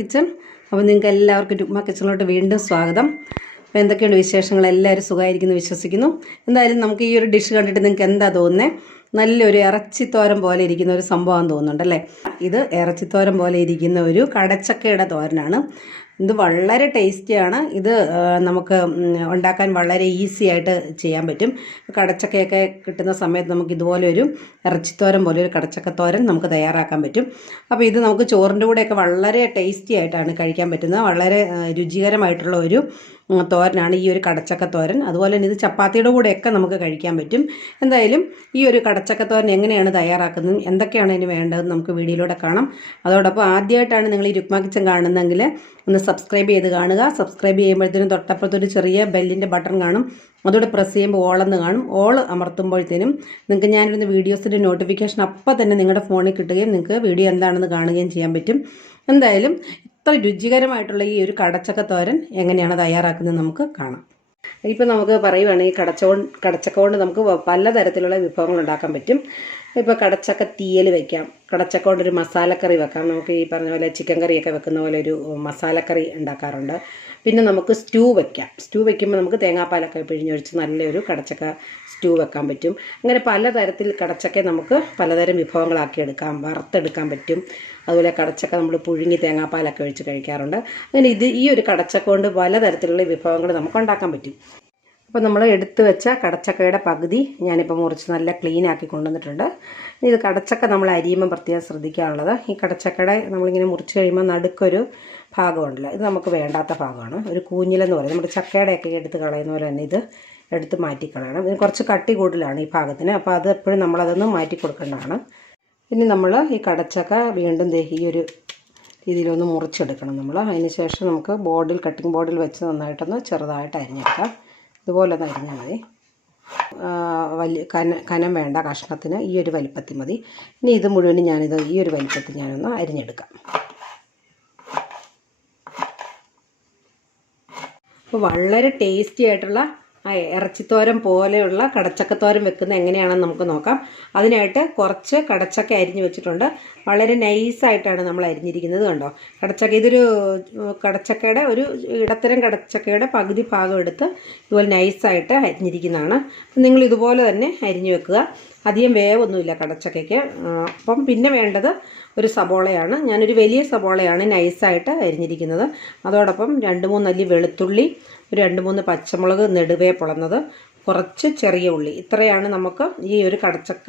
Kitchen അപ്പോൾ നിങ്ങൾക്ക് എല്ലാവർക്കും രുക്മ കിച്ചണിലോട്ട് വീണ്ടും സ്വാഗതം. അപ്പോൾ എന്തൊക്കെയുണ്ട് വിശേഷങ്ങൾ? എല്ലാവരും സുഖമായിരിക്കുന്നു വിശ്വസിക്കുന്നു. എന്തായാലും നമുക്ക് ഈ ഒരു ഡിഷ് കണ്ടിട്ട് നിങ്ങൾക്ക് എന്താ തോന്നുന്നത് നല്ലൊരു ഇറച്ചിത്തോരൻ പോലെ ഇരിക്കുന്ന ഒരു സംഭവം തോന്നുന്നുണ്ടല്ലേ ഇത് ഇറച്ചിത്തോരൻ പോലെ ഇരിക്കുന്ന ഒരു കടച്ചക്കയുടെ തോരനാണ്. ഇത് വളരെ ടേസ്റ്റിയാണ്. ഇത് നമുക്ക് ഉണ്ടാക്കാൻ വളരെ ഈസി ആയിട്ട് ചെയ്യാൻ പറ്റും. കടച്ചക്കയൊക്കെ കിട്ടുന്ന സമയത്ത് നമുക്ക് ഇതുപോലെ ഒരു ഇറച്ചിത്തോരൻ പോലെ ഒരു കടച്ചക്കത്തോരൻ നമുക്ക് തയ്യാറാക്കാൻ പറ്റും. അപ്പോൾ ഇത് നമുക്ക് ചോറിന്റെ കൂടെയൊക്കെ വളരെ ടേസ്റ്റി ആയിട്ടാണ് കഴിക്കാൻ പറ്റുന്നത്. വളരെ രുചികരമായിട്ടുള്ള ഒരു തോരനാണ് ഈ ഒരു കടച്ചക്ക തോരൻ. അതുപോലെ തന്നെ ഇത് ചപ്പാത്തിയുടെ കൂടെയൊക്കെ നമുക്ക് കഴിക്കാൻ പറ്റും. എന്തായാലും ഈ ഒരു കടച്ചക്ക തോരൻ എങ്ങനെയാണ് തയ്യാറാക്കുന്നത്? എന്തൊക്കെയാണ് ഇതിന് വേണ്ടത് നമുക്ക് വീഡിയോയിലൂടെ കാണാം. അതോടൊപ്പം ആദ്യമായിട്ടാണ് നിങ്ങൾ ഈ രുക്മ കിച്ചൻ കാണുന്നതെങ്കിൽ ഒന്ന് സബ്സ്ക്രൈബ് ചെയ്ത് കാണുക. സബ്സ്ക്രൈബ് ചെയ്യുമ്പോഴത്തേനും തൊട്ടപ്പുറത്തൊരു ചെറിയ ബെല്ലിന്റെ ബട്ടൺ കാണും. അതോടെ പ്രസ് ചെയ്യുമ്പോൾ ഓളെന്ന് കാണും. ഓൾ അമർത്തുമ്പോഴത്തേനും നിങ്ങൾക്ക് ഞാനിരുന്ന വീഡിയോസിന്റെ നോട്ടിഫിക്കേഷൻ അപ്പം തന്നെ നിങ്ങളുടെ ഫോണിൽ കിട്ടുകയും നിങ്ങൾക്ക് വീഡിയോ എന്താണെന്ന് കാണുകയും ചെയ്യാൻ പറ്റും. എന്തായാലും ഇത്ര രുചികരമായിട്ടുള്ള ഈ ഒരു കടച്ചക്ക തോരൻ എങ്ങനെയാണ് തയ്യാറാക്കുന്നത് നമുക്ക് കാണാം. ഇപ്പം നമുക്ക് പറയുവാണെങ്കിൽ കടച്ച കടച്ചക്ക കൊണ്ട് നമുക്ക് പല തരത്തിലുള്ള വിഭവങ്ങൾ ഉണ്ടാക്കാൻ പറ്റും. ഇപ്പോൾ കടച്ചക്ക തീയൽ വെക്കാം. കടച്ചക്ക കൊണ്ടൊരു മസാലക്കറി വെക്കാം. നമുക്ക് ഈ പറഞ്ഞ പോലെ ചിക്കൻ കറിയൊക്കെ വെക്കുന്ന പോലെ ഒരു മസാലക്കറി ഉണ്ടാക്കാറുണ്ട്. പിന്നെ നമുക്ക് സ്റ്റൂ വെക്കാം. സ്റ്റൂ വെക്കുമ്പോൾ നമുക്ക് തേങ്ങാപ്പാലൊക്കെ പിഴിഞ്ഞൊഴിച്ച് നല്ലൊരു കടച്ചക്ക സ്റ്റൂ വെക്കാൻ പറ്റും. അങ്ങനെ പലതരത്തിൽ കടച്ചക്ക നമുക്ക് പലതരം വിഭവങ്ങളാക്കി എടുക്കാം. വറുത്തെടുക്കാൻ പറ്റും. അതുപോലെ കടച്ചക്ക നമ്മൾ പുഴുങ്ങി തേങ്ങാപ്പാലൊക്കെ ഒഴിച്ച് കഴിക്കാറുണ്ട്. അങ്ങനെ ഇത് ഈ ഒരു കടച്ചക്ക കൊണ്ട് പലതരത്തിലുള്ള വിഭവങ്ങൾ നമുക്ക് ഉണ്ടാക്കാൻ പറ്റും. അപ്പോൾ നമ്മൾ എടുത്തു വെച്ച കടച്ചക്കയുടെ പകുതി ഞാനിപ്പോൾ മുറിച്ച് നല്ല ക്ലീൻ ആക്കി കൊണ്ടുവന്നിട്ടുണ്ട്. ഇത് കടച്ചക്ക നമ്മൾ അരിയുമ്പോൾ പ്രത്യേകം ശ്രദ്ധിക്കാനുള്ളത്. ഈ കടച്ചക്കയുടെ നമ്മളിങ്ങനെ മുറിച്ച് കഴിയുമ്പോൾ നടുക്കൊരു ഭാഗമുണ്ടല്ലോ. ഇത് നമുക്ക് വേണ്ടാത്ത ഭാഗമാണ്. ഒരു കൂഞ്ഞിലെന്ന് പറയും. നമ്മുടെ ചക്കയുടെയൊക്കെ എടുത്ത് കളയുന്ന പോലെ തന്നെ ഇത് എടുത്ത് മാറ്റിക്കളയണം ഇത് കുറച്ച് കട്ടി കൂടുതലാണ് ഈ ഭാഗത്തിന്. അപ്പോൾ അത് എപ്പോഴും നമ്മളതൊന്ന് മാറ്റി കൊടുക്കേണ്ടതാണ്. ഇനി നമ്മൾ ഈ കടച്ചക്ക വീണ്ടും ഈ ഒരു രീതിയിലൊന്ന് മുറിച്ചെടുക്കണം നമ്മൾ അതിന് ശേഷം നമുക്ക് ബോർഡിൽ കട്ടിംഗ് ബോർഡിൽ വെച്ച് നന്നായിട്ടൊന്ന് ചെറുതായിട്ട് അരിഞ്ഞെടുക്കാം. ഇതുപോലെ അരിഞ്ഞാൽ മതി. വലിയ കന കനം വേണ്ട കഷ്ണത്തിന് ഈ ഒരു വലിപ്പത്തിൽ മതി. ഇനി ഇത് മുഴുവനും ഞാനിത് ഈ ഒരു വലിപ്പത്തിൽ ഞാനൊന്ന് അരിഞ്ഞെടുക്കാം. അപ്പോൾ വളരെ ടേസ്റ്റി ആയിട്ടുള്ള ഇറച്ചിത്തോരൻ പോലെയുള്ള കടച്ചക്കത്തോരൻ വെക്കുന്നത് എങ്ങനെയാണെന്ന് നമുക്ക് നോക്കാം. അതിനായിട്ട് കുറച്ച് കടച്ചക്ക അരിഞ്ഞു വെച്ചിട്ടുണ്ട്. വളരെ നൈസായിട്ടാണ് നമ്മൾ അരിഞ്ഞിരിക്കുന്നത് കണ്ടോ? കടച്ചക്ക ഇതൊരു കടച്ചക്കയുടെ ഒരു ഇടത്തരം കടച്ചക്കയുടെ പകുതി ഭാഗം എടുത്ത് ഇതുപോലെ നൈസായിട്ട് അരിഞ്ഞിരിക്കുന്നതാണ്. നിങ്ങൾ ഇതുപോലെ തന്നെ അരിഞ്ഞു വെക്കുക. അധികം വേവൊന്നുമില്ല കടച്ചക്കയ്ക്ക്. അപ്പം പിന്നെ വേണ്ടത് ഒരു സബോളയാണ്. ഞാനൊരു വലിയ സബോളയാണ് നൈസായിട്ട് അരിഞ്ഞിരിക്കുന്നത്. അതോടൊപ്പം രണ്ട് മൂന്നല്ലി വെളുത്തുള്ളി ഒരു രണ്ട് മൂന്ന് പച്ചമുളക് നെടുവേ പൊളന്നത് കുറച്ച് ചെറിയ ഉള്ളി. ഇത്രയാണ് നമുക്ക് ഈ ഒരു കടച്ചക്ക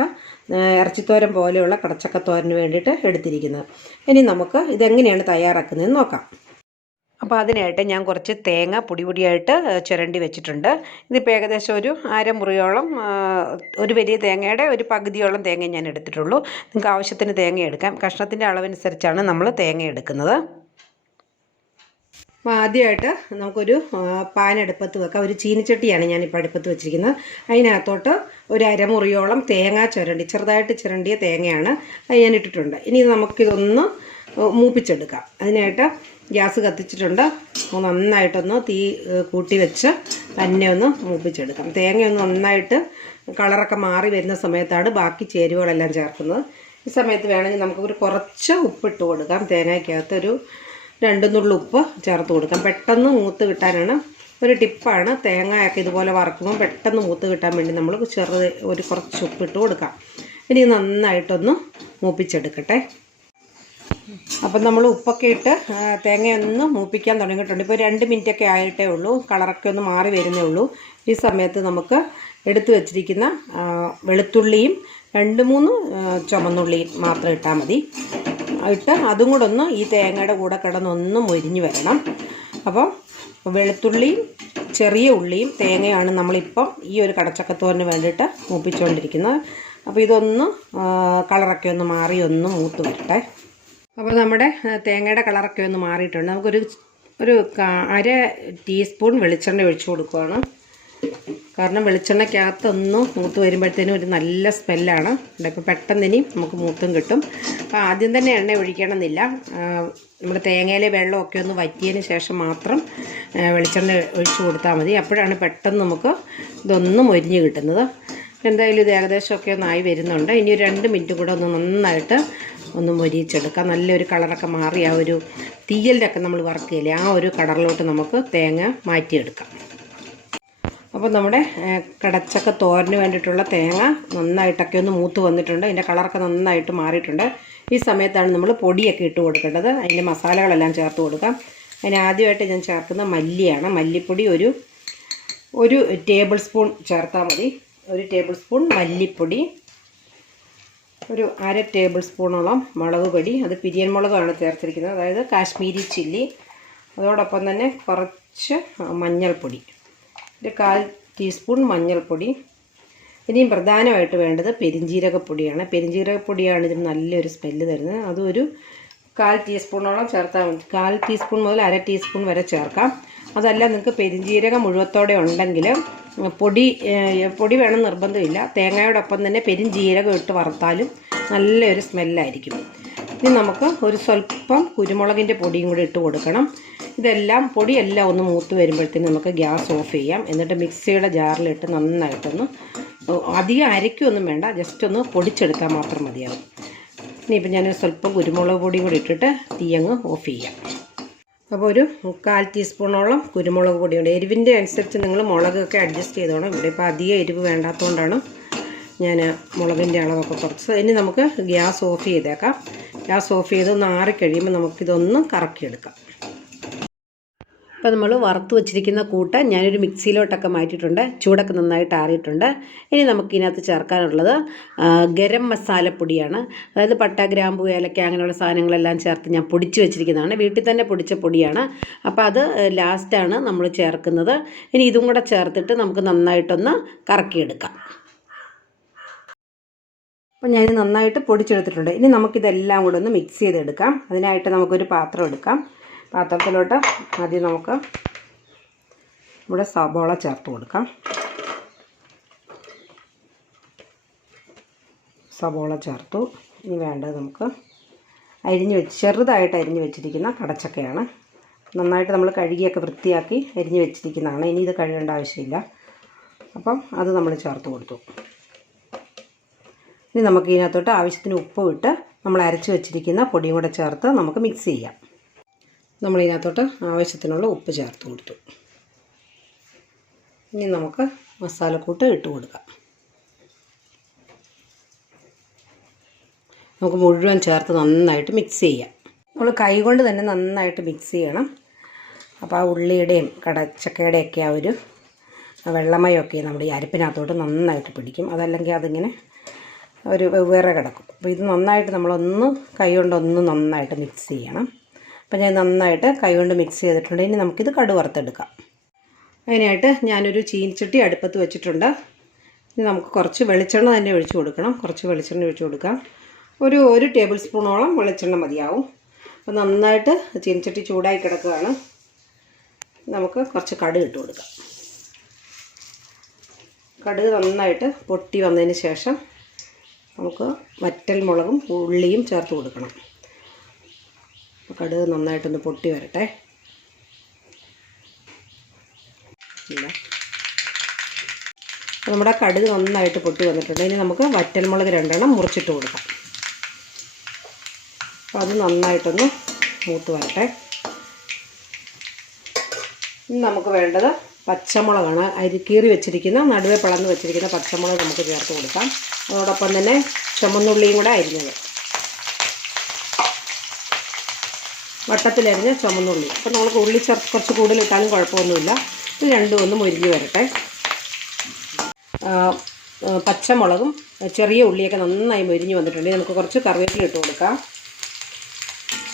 ഇറച്ചിത്തോരൻ പോലെയുള്ള കടച്ചക്കത്തോരന് വേണ്ടിയിട്ട് എടുത്തിരിക്കുന്നത്. ഇനി നമുക്ക് ഇതെങ്ങനെയാണ് തയ്യാറാക്കുന്നതെന്ന് നോക്കാം. അപ്പോൾ അതിനായിട്ട് ഞാൻ കുറച്ച് തേങ്ങ പൊടി പൊടിയായിട്ട് ചുരണ്ടി വെച്ചിട്ടുണ്ട്. ഇതിപ്പോൾ ഏകദേശം ഒരു അര മുറിയോളം ഒരു വലിയ തേങ്ങയുടെ ഒരു പകുതിയോളം തേങ്ങ ഞാൻ എടുത്തിട്ടുള്ളൂ. നിങ്ങൾക്ക് ആവശ്യത്തിന് തേങ്ങ എടുക്കാം. കഷ്ണത്തിന്റെ അളവനുസരിച്ചാണ് നമ്മൾ തേങ്ങ എടുക്കുന്നത്. അപ്പോൾ ആദ്യമായിട്ട് നമുക്കൊരു പാൻ അടുപ്പത്ത് വെക്കാം. ഒരു ചീനിച്ചട്ടിയാണ് ഞാനിപ്പോൾ അടുപ്പത്ത് വെച്ചിരിക്കുന്നത്. അതിനകത്തോട്ട് ഒരു അരമുറിയോളം തേങ്ങ ചുരണ്ടി ചെറുതായിട്ട് ചുരണ്ടിയ തേങ്ങയാണ് അത് ഞാൻ ഇട്ടിട്ടുണ്ട്. ഇനി നമുക്കിതൊന്ന് മൂപ്പിച്ചെടുക്കാം. അതിനായിട്ട് ഗ്യാസ് കത്തിച്ചിട്ടുണ്ട്. നന്നായിട്ടൊന്ന് തീ കൂട്ടി വെച്ച് തന്നെ ഒന്ന് മൂപ്പിച്ചെടുക്കാം. തേങ്ങയൊന്ന് നന്നായിട്ട് കളറൊക്കെ മാറി വരുന്ന സമയത്താണ് ബാക്കി ചേരുവകളെല്ലാം ചേർക്കുന്നത്. ഈ സമയത്ത് വേണമെങ്കിൽ നമുക്ക് ഒരു കുറച്ച് ഉപ്പിട്ട് കൊടുക്കാം. തേങ്ങയ്ക്കകത്ത് ഒരു രണ്ട് നുള്ളു ഉപ്പ് ചേർത്ത് കൊടുക്കാം. പെട്ടെന്ന് മൂത്ത് കിട്ടാനാണ് ഒരു ടിപ്പാണ്. തേങ്ങയൊക്കെ ഇതുപോലെ വറക്കുമ്പോൾ പെട്ടെന്ന് മൂത്ത് കിട്ടാൻ വേണ്ടി നമ്മൾ ചെറുത് ഒരു കുറച്ച് ഉപ്പിട്ട് കൊടുക്കാം. ഇനി നന്നായിട്ടൊന്ന് മൂപ്പിച്ചെടുക്കട്ടെ. അപ്പം നമ്മൾ ഉപ്പൊക്കെ ഇട്ട് തേങ്ങയൊന്ന് മൂപ്പിക്കാൻ തുടങ്ങിയിട്ടുണ്ട്. ഇപ്പോൾ രണ്ട് മിനിറ്റൊക്കെ ആയിട്ടേ ഉള്ളൂ. കളറൊക്കെ ഒന്ന് മാറി വരുന്നേ ഉള്ളൂ. ഈ സമയത്ത് നമുക്ക് എടുത്തു വച്ചിരിക്കുന്ന വെളുത്തുള്ളിയും രണ്ട് മൂന്ന് ചുമന്നുള്ളിയും മാത്രം ഇട്ടാൽ മതി. ഇട്ട് അതും കൂടെ ഒന്ന് ഈ തേങ്ങയുടെ കൂടെ കിടന്നൊന്ന് മൊരിഞ്ഞ് വരണം. അപ്പോൾ വെളുത്തുള്ളിയും ചെറിയ ഉള്ളിയും തേങ്ങയാണ് നമ്മളിപ്പം ഈ ഒരു കടച്ചക്കത്തോറിന് വേണ്ടിയിട്ട് മൂപ്പിച്ചുകൊണ്ടിരിക്കുന്നത് അപ്പോൾ ഇതൊന്ന് കളറൊക്കെ ഒന്ന് മാറി ഒന്ന് മൂത്ത് വരട്ടെ. അപ്പോൾ നമ്മുടെ തേങ്ങയുടെ കളറൊക്കെ ഒന്ന് മാറിയിട്ടുണ്ട്. നമുക്കൊരു ഒരു അര ടീസ്പൂൺ വെളിച്ചെണ്ണ ഒഴിച്ചു കൊടുക്കുകയാണ്. കാരണം വെളിച്ചെണ്ണയ്ക്കകത്തൊന്ന് മൂത്ത് വരുമ്പോഴത്തേനും ഒരു നല്ല സ്മെല്ലാണ്. ഇപ്പോൾ പെട്ടെന്ന് ഇനി നമുക്ക് മൂത്തും കിട്ടും. അപ്പോൾ ആദ്യം തന്നെ എണ്ണ ഒഴിക്കണമെന്നില്ല. നമ്മുടെ തേങ്ങയിലെ വെള്ളമൊക്കെ ഒന്ന് വറ്റിയതിന് ശേഷം മാത്രം വെളിച്ചെണ്ണ ഒഴിച്ചു കൊടുത്താൽ മതി. അപ്പോഴാണ് പെട്ടെന്ന് നമുക്ക് ഇതൊന്നും ഒരിഞ്ഞ് കിട്ടുന്നത്. എന്തായാലും ഇത് ഏകദേശമൊക്കെ ഒന്നായി വരുന്നുണ്ട്. ഇനി ഒരു രണ്ട് മിനിറ്റ് കൂടെ ഒന്ന് നന്നായിട്ട് ഒന്ന് മൊരിയിച്ചെടുക്കാം. നല്ലൊരു കളറൊക്കെ മാറി ആ ഒരു തീയലിലൊക്കെ നമ്മൾ വർക്ക് ചെയ്യില്ലേ ആ ഒരു കളറിലോട്ട് നമുക്ക് തേങ്ങ മാറ്റിയെടുക്കാം. അപ്പോൾ നമ്മുടെ കടച്ചക്ക തോരന് വേണ്ടിയിട്ടുള്ള തേങ്ങ നന്നായിട്ടൊക്കെ ഒന്ന് മൂത്ത് വന്നിട്ടുണ്ട്. അതിന്റെ കളറൊക്കെ നന്നായിട്ട് മാറിയിട്ടുണ്ട്. ഈ സമയത്താണ് നമ്മൾ പൊടിയൊക്കെ ഇട്ട് കൊടുക്കേണ്ടത്. അതിന്റെ മസാലകളെല്ലാം ചേർത്ത് കൊടുക്കാം. അതിന് ആദ്യമായിട്ട് ഞാൻ ചേർക്കുന്ന മല്ലിയാണ്. മല്ലിപ്പൊടി ഒരു ഒരു ടേബിൾ സ്പൂൺ ചേർത്താൽ മതി. ഒരു ടേബിൾ സ്പൂൺ മല്ലിപ്പൊടി ഒരു അര ടേബിൾ സ്പൂണോളം മുളക് പൊടി. അത് പിരിയൻ മുളകാണ് ചേർത്തിരിക്കുന്നത്. അതായത് കാശ്മീരി ചില്ലി. അതോടൊപ്പം തന്നെ കുറച്ച് മഞ്ഞൾപ്പൊടി. ഒരു കാൽ ടീസ്പൂൺ മഞ്ഞൾപ്പൊടി. ഇനിയും പ്രധാനമായിട്ട് വേണ്ടത് പെരിഞ്ജീരകപ്പൊടിയാണ് പെരിഞ്ജീരകപ്പൊടിയാണ് ഇതിന് നല്ലൊരു സ്മെല്ല് തരുന്നത്. അതൊരു കാൽ ടീസ്പൂണോളം ചേർത്താൽ മതി. കാൽ ടീസ്പൂൺ മുതൽ അര ടീസ്പൂൺ വരെ ചേർക്കാം. അതല്ല നിങ്ങൾക്ക് പെരിഞ്ജീരകം മുഴുവത്തോടെ ഉണ്ടെങ്കിൽ പൊടി പൊടി വേണം നിർബന്ധമില്ല. തേങ്ങയോടൊപ്പം തന്നെ പെരിഞ്ജീരകം ഇട്ട് വറുത്താലും നല്ലൊരു സ്മെല്ലായിരിക്കും. ഇനി നമുക്ക് ഒരു സ്വല്പം കുരുമുളകിന്റെ പൊടിയും കൂടി ഇട്ട് കൊടുക്കണം. ഇതെല്ലാം പൊടിയെല്ലാം ഒന്ന് മൂത്ത് വരുമ്പോഴത്തേന് നമുക്ക് ഗ്യാസ് ഓഫ് ചെയ്യാം. എന്നിട്ട് മിക്സിയുടെ ജാറിലിട്ട് നന്നായിട്ടൊന്ന് അധികം അരയ്ക്കൊന്നും വേണ്ട. ജസ്റ്റ് ഒന്ന് പൊടിച്ചെടുത്താൽ മാത്രം മതിയാവും. ഇനിയിപ്പോൾ ഞാൻ സ്വല്പം കുരുമുളക് പൊടി കൂടി ഇട്ടിട്ട് തീയങ്ങ് ഓഫ് ചെയ്യാം. അപ്പോൾ ഒരു മുക്കാൽ ടീസ്പൂണോളം കുരുമുളക് പൊടിയുണ്ട്. എരിവിന്റെ അനുസരിച്ച് നിങ്ങൾ മുളകൊക്കെ അഡ്ജസ്റ്റ് ചെയ്തോണം. ഇവിടെ ഇപ്പോൾ അധികം എരിവ് വേണ്ടാത്തതുകൊണ്ടാണ് ഞാൻ മുളകിന്റെ അളവൊക്കെ കുറച്ച്. ഇനി നമുക്ക് ഗ്യാസ് ഓഫ് ചെയ്തേക്കാം. ഗ്യാസ് ഓഫ് ചെയ്ത് ഒന്ന് ആറിക്കഴിയുമ്പോൾ നമുക്കിതൊന്ന് കറക്കിയെടുക്കാം. ഇപ്പോൾ നമ്മൾ വറുത്ത് വെച്ചിരിക്കുന്ന കൂട്ട് ഞാനൊരു മിക്സിയിലോട്ടൊക്കെ മാറ്റിയിട്ടുണ്ട്. ചൂടൊക്കെ നന്നായിട്ട് ആറിയിട്ടുണ്ട്. ഇനി നമുക്ക് ഇതിനകത്ത് ചേർക്കാനുള്ളത് ഗരം മസാലപ്പൊടിയാണ്. അതായത് പട്ട ഗ്രാമ്പു ഏലക്ക അങ്ങനെയുള്ള സാധനങ്ങളെല്ലാം ചേർത്ത് ഞാൻ പൊടിച്ച് വെച്ചിരിക്കുന്നതാണ്. വീട്ടിൽ തന്നെ പൊടിച്ച പൊടിയാണ്. അപ്പോൾ അത് ലാസ്റ്റാണ് നമ്മൾ ചേർക്കുന്നത്. ഇനി ഇതും കൂടെ ചേർത്തിട്ട് നമുക്ക് നന്നായിട്ടൊന്ന് കറക്കിയെടുക്കാം. അപ്പോൾ ഞാനിത് നന്നായിട്ട് പൊടിച്ചെടുത്തിട്ടുണ്ട്. ഇനി നമുക്കിതെല്ലാം കൂടെ ഒന്ന് മിക്സ് ചെയ്തെടുക്കാം. അതിനായിട്ട് നമുക്കൊരു പാത്രം എടുക്കാം. പാത്രത്തിലോട്ട് ആദ്യം നമുക്ക് ഇവിടെ സബോള ചേർത്ത് കൊടുക്കാം. സബോള ചേർത്തു. ഇനി വേണ്ടത് നമുക്ക് അരിഞ്ഞ് വെച്ച് ചെറുതായിട്ട് അരിഞ്ഞ് വെച്ചിരിക്കുന്ന കടച്ചക്കയാണ്. നന്നായിട്ട് നമ്മൾ കഴുകിയൊക്കെ വൃത്തിയാക്കി അരിഞ്ഞ് വെച്ചിരിക്കുന്നതാണ്. ഇനി ഇത് കഴുകേണ്ട ആവശ്യമില്ല. അപ്പം അത് നമ്മൾ ചേർത്ത് കൊടുത്തു. ഇനി നമുക്ക് ഇതിനകത്തോട്ട് ആവശ്യത്തിന് ഉപ്പ് ഇട്ട് നമ്മൾ അരച്ച് വെച്ചിരിക്കുന്ന പൊടിയും കൂടെ ചേർത്ത് നമുക്ക് മിക്സ് ചെയ്യാം. നമ്മൾ ഇതിനകത്തോട്ട് ആവശ്യത്തിനുള്ള ഉപ്പ് ചേർത്ത് കൊടുത്തു. ഇനി നമുക്ക് മസാലക്കൂട്ട് ഇട്ട് കൊടുക്കാം. നമുക്ക് മുഴുവൻ ചേർത്ത് നന്നായിട്ട് മിക്സ് ചെയ്യാം. നമ്മൾ കൈകൊണ്ട് തന്നെ നന്നായിട്ട് മിക്സ് ചെയ്യണം. അപ്പോൾ ആ ഉള്ളിയുടെയും കടച്ചക്കയുടെയൊക്കെ ആ ഒരു വെള്ളമയൊക്കെ നമ്മുടെ ഈ അരപ്പിനകത്തോട്ട് നന്നായിട്ട് പിടിക്കും. അതല്ലെങ്കിൽ അതിങ്ങനെ ഒരു വെവ്വേറെ കിടക്കും. അപ്പോൾ ഇത് നന്നായിട്ട് നമ്മളൊന്ന് കൈ കൊണ്ടൊന്ന് നന്നായിട്ട് മിക്സ് ചെയ്യണം. അപ്പോൾ ഞാൻ നന്നായിട്ട് കൈകൊണ്ട് മിക്സ് ചെയ്തിട്ടുണ്ട്. ഇനി നമുക്കിത് കടു വറുത്തെടുക്കാം. അതിനായിട്ട് ഞാനൊരു ചീനിച്ചട്ടി അടുപ്പത്ത് വെച്ചിട്ടുണ്ട്. ഇനി നമുക്ക് കുറച്ച് വെളിച്ചെണ്ണ തന്നെ ഒഴിച്ചു കൊടുക്കണം. കുറച്ച് വെളിച്ചെണ്ണ ഒഴിച്ചു കൊടുക്കാം. ഒരു ഒരു ടേബിൾ സ്പൂണോളം വെളിച്ചെണ്ണ മതിയാവും. അപ്പോൾ നന്നായിട്ട് ചീനിച്ചട്ടി ചൂടായി കിടക്കുകയാണ്. നമുക്ക് കുറച്ച് കടുക് ഇട്ട് കൊടുക്കാം. കടുക് നന്നായിട്ട് പൊട്ടി വന്നതിന് ശേഷം നമുക്ക് വറ്റൽ മുളകും ഉള്ളിയും ചേർത്ത് കൊടുക്കണം. കടുക് നന്നായിട്ടൊന്ന് പൊട്ടി വരട്ടെ. നമ്മുടെ കടുക് നന്നായിട്ട് പൊട്ടി വന്നിട്ടുണ്ട്. ഇനി നമുക്ക് വറ്റൽമുളക് രണ്ടെണ്ണം മുറിച്ചിട്ട് കൊടുക്കാം. അപ്പോൾ അത് നന്നായിട്ടൊന്ന് മൂത്ത് വരട്ടെ. ഇനി നമുക്ക് വേണ്ടത് പച്ചമുളകാണ്. അരി കീറി വെച്ചിരിക്കുന്ന നടുവെ പിളർന്ന് വെച്ചിരിക്കുന്ന പച്ചമുളക് നമുക്ക് ചേർത്ത് കൊടുക്കാം. അതോടൊപ്പം തന്നെ ചുമന്നുള്ളിയും കൂടെ അരിഞ്ഞത്. വട്ടത്തിലരിഞ്ഞ ചുമന്നുള്ളി. അപ്പം നമുക്ക് ഉള്ളി ചെറു കുറച്ച് കൂടുതൽ ഇട്ടാലും കുഴപ്പമൊന്നുമില്ല. ഇത് രണ്ടും ഒന്ന് മുരിഞ്ഞ് വരട്ടെ. പച്ചമുളകും ചെറിയ ഉള്ളിയൊക്കെ നന്നായി മുരിഞ്ഞ് വന്നിട്ടുണ്ട്. നമുക്ക് കുറച്ച് കറിവേപ്പില ഇട്ട് കൊടുക്കാം.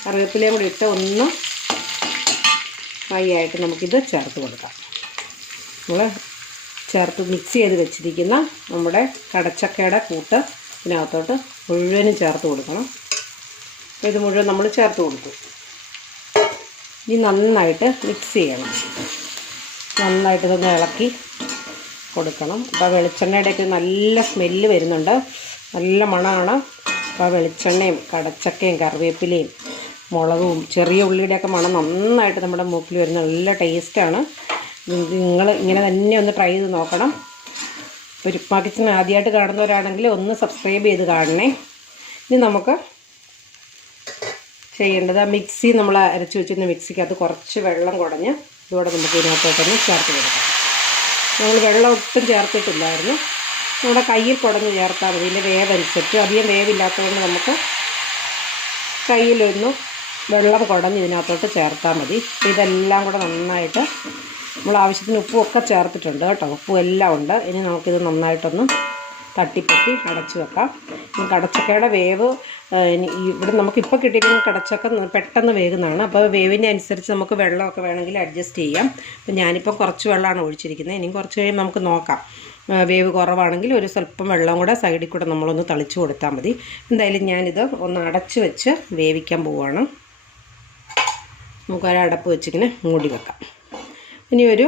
കറിവേപ്പിലയും കൂടി ഇട്ട് ഒന്ന് ഫ്രൈ ആയിട്ട് നമുക്കിത് ചേർത്ത് കൊടുക്കാം. നമ്മൾ ചേർത്ത് മിക്സ് ചെയ്ത് വെച്ചിരിക്കുന്ന നമ്മുടെ കടച്ചക്കയുടെ കൂട്ട് ഇതിനകത്തോട്ട് മുഴുവനും ചേർത്ത് കൊടുക്കണം. അപ്പോൾ ഇത് മുഴുവൻ നമ്മൾ ചേർത്ത് കൊടുക്കും ഇനി നന്നായിട്ട് മിക്സ് ചെയ്യണം. നന്നായിട്ട് ഇതൊന്ന് ഇളക്കി കൊടുക്കണം. അപ്പോൾ വെളിച്ചെണ്ണയുടെയൊക്കെ നല്ല സ്മെല്ല് വരുന്നുണ്ട്. നല്ല മണമാണ്. അപ്പോൾ വെളിച്ചെണ്ണയും കടച്ചക്കയും കറിവേപ്പിലയും മുളകും ചെറിയ ഉള്ളിയുടെയൊക്കെ മണം നന്നായിട്ട് നമ്മുടെ മൂക്കിൽ വരുന്ന നല്ല ടേസ്റ്റാണ് നിങ്ങൾ ഇങ്ങനെ തന്നെ ഒന്ന് ട്രൈ ചെയ്ത് നോക്കണം. ഒരു കിച്ചൺ ആദ്യമായിട്ട് കാണുന്നവരാണെങ്കിൽ ഒന്ന് സബ്സ്ക്രൈബ് ചെയ്ത് കാണണേ. ഇനി നമുക്ക് ചെയ്യേണ്ടത് ആ മിക്സി നമ്മൾ അരച്ച് വെച്ചിരുന്ന മിക്സിക്കകത്ത് കുറച്ച് വെള്ളം കുടഞ്ഞ് ഇതോടെ നമുക്ക് ഇതിനകത്തോട്ടൊന്ന് ചേർത്ത് കൊടുക്കാം നമ്മൾ വെള്ളം ഒട്ടും ചേർത്തിട്ടില്ലായിരുന്നു. നമ്മുടെ കയ്യിൽ കുടഞ്ഞ് ചേർത്താൽ മതി. ഇതിന്റെ വേവനുസരിച്ച് അധികം വേവില്ലാത്തതുകൊണ്ട് നമുക്ക് കയ്യിലൊന്ന് വെള്ളം കുടഞ്ഞ് ഇതിനകത്തോട്ട് ചേർത്താൽ മതി. ഇതെല്ലാം കൂടെ നന്നായിട്ട് നമ്മൾ ആവശ്യത്തിന് ഉപ്പും ഒക്കെ ചേർത്തിട്ടുണ്ട് കേട്ടോ. ഉപ്പും എല്ലാം ഉണ്ട്. ഇനി നമുക്കിത് നന്നായിട്ടൊന്ന് തട്ടിപ്പറ്റി അടച്ചു വെക്കാം. കടച്ചക്കയുടെ വേവ് ഇവിടെ നമുക്കിപ്പോൾ കിട്ടിയിരിക്കുന്ന കടച്ചക്ക പെട്ടെന്ന് വേകുന്നതാണ്. അപ്പോൾ വേവിന്റെ അനുസരിച്ച് നമുക്ക് വെള്ളമൊക്കെ വേണമെങ്കിൽ അഡ്ജസ്റ്റ് ചെയ്യാം. അപ്പം ഞാനിപ്പോൾ കുറച്ച് വെള്ളമാണ് ഒഴിച്ചിരിക്കുന്നത്. ഇനിയും കുറച്ച് കഴിയുമ്പോൾ നമുക്ക് നോക്കാം. വേവ് കുറവാണെങ്കിൽ ഒരു സ്വല്പം വെള്ളം കൂടെ സൈഡിൽ കൂടെ നമ്മളൊന്ന് തളിച്ചു കൊടുത്താൽ മതി. എന്തായാലും ഞാനിത് ഒന്ന് അടച്ച് വെച്ച് വേവിക്കാൻ പോവുകയാണ് നമുക്കൊരടപ്പ് വെച്ചിങ്ങനെ മൂടി വെക്കാം. ഇനി ഒരു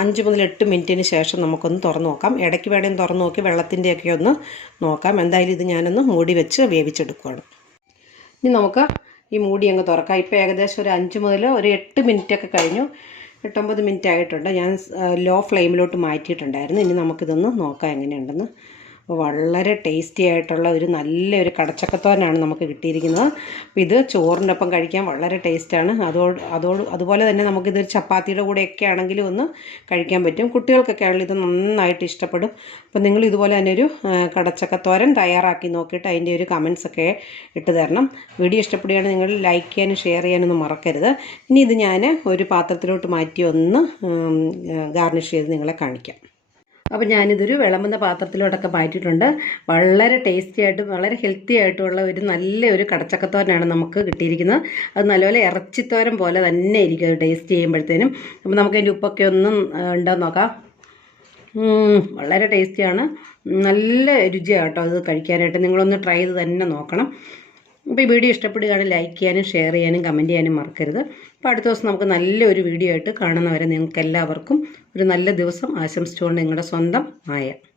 അഞ്ച് മുതൽ എട്ട് മിനിറ്റിന് ശേഷം നമുക്കൊന്ന് തുറന്ന് നോക്കാം. ഇടയ്ക്ക് വേണമെങ്കിൽ തുറന്ന് നോക്കി വെള്ളത്തിന്റെയൊക്കെ ഒന്ന് നോക്കാം. എന്തായാലും ഇത് ഞാനൊന്ന് മൂടി വെച്ച് വേവിച്ചെടുക്കുകയാണ് ഇനി നമുക്ക് ഈ മൂടി അങ്ങ് തുറക്കാം. ഇപ്പോൾ ഏകദേശം ഒരു അഞ്ച് മുതൽ ഒരു എട്ട് മിനിറ്റൊക്കെ കഴിഞ്ഞു. എട്ടൊമ്പത് മിനിറ്റ് ആയിട്ടുണ്ട്. ഞാൻ ലോ ഫ്ലെയിമിലോട്ട് മാറ്റിയിട്ടുണ്ടായിരുന്നു. ഇനി നമുക്കിതൊന്ന് നോക്കാം എങ്ങനെയുണ്ടെന്ന്. വളരെ ടേസ്റ്റി ആയിട്ടുള്ള ഒരു നല്ലൊരു കടച്ചക്കത്തോരനാണ് നമുക്ക് കിട്ടിയിരിക്കുന്നത്. അപ്പോൾ ഇത് ചോറിന്റെ ഒപ്പം കഴിക്കാൻ വളരെ ടേസ്റ്റാണ് അതോട് അതോട് അതുപോലെ തന്നെ നമുക്കിതൊരു ചപ്പാത്തിയുടെ കൂടെയൊക്കെ ആണെങ്കിലും ഒന്ന് കഴിക്കാൻ പറ്റും. കുട്ടികൾക്കൊക്കെ ആണെങ്കിലും ഇത് നന്നായിട്ട് ഇഷ്ടപ്പെടും. അപ്പോൾ നിങ്ങൾ ഇതുപോലെ തന്നെ ഒരു കടച്ചക്കത്തോരൻ തയ്യാറാക്കി നോക്കിയിട്ട് അതിന്റെ ഒരു കമൻസ് ഒക്കെ ഇട്ട് തരണം. വീഡിയോ ഇഷ്ടപ്പെടുകയാണെങ്കിൽ നിങ്ങൾ ലൈക്ക് ചെയ്യാനും ഷെയർ ചെയ്യാനൊന്നും മറക്കരുത്. ഇനി ഇത് ഞാൻ ഒരു പാത്രത്തിലോട്ട് മാറ്റി ഒന്ന് ഗാർണിഷ് ചെയ്ത് നിങ്ങളെ കാണിക്കാം. അപ്പോൾ ഞാനിതൊരു വിളമ്പുന്ന പാത്രത്തിലോട്ടൊക്കെ മാറ്റിയിട്ടുണ്ട്. വളരെ ടേസ്റ്റി ആയിട്ടും വളരെ ഹെൽത്തി ആയിട്ടുള്ള ഒരു നല്ല ഒരു കടച്ചക്കത്തോരനാണ് നമുക്ക് കിട്ടിയിരിക്കുന്നത്. അത് നല്ലപോലെ ഇറച്ചിത്തോരൻ പോലെ തന്നെ ഇരിക്കും അത് ടേസ്റ്റ് ചെയ്യുമ്പോഴത്തേനും. അപ്പോൾ നമുക്ക് അതിന്റെ ഉപ്പൊക്കെ ഒന്നും ഉണ്ടോ നോക്കാം. വളരെ ടേസ്റ്റിയാണ് നല്ല രുചിയാണ് കേട്ടോ ഇത് കഴിക്കാനായിട്ട്. നിങ്ങളൊന്ന് ട്രൈ ചെയ്ത് തന്നെ നോക്കണം. അപ്പോൾ ഈ വീഡിയോ ഇഷ്ടപ്പെടുകയാണെങ്കിൽ ലൈക്ക് ചെയ്യാനും ഷെയർ ചെയ്യാനും കമന്റ് ചെയ്യാനും മറക്കരുത്. അപ്പോൾ അടുത്ത ദിവസം നമുക്ക് നല്ലൊരു വീഡിയോ ആയിട്ട് കാണുന്നവരെ നിങ്ങൾക്ക് എല്ലാവർക്കും ഒരു നല്ല ദിവസം ആശംസിച്ചുകൊണ്ട് നിങ്ങളുടെ സ്വന്തം മായ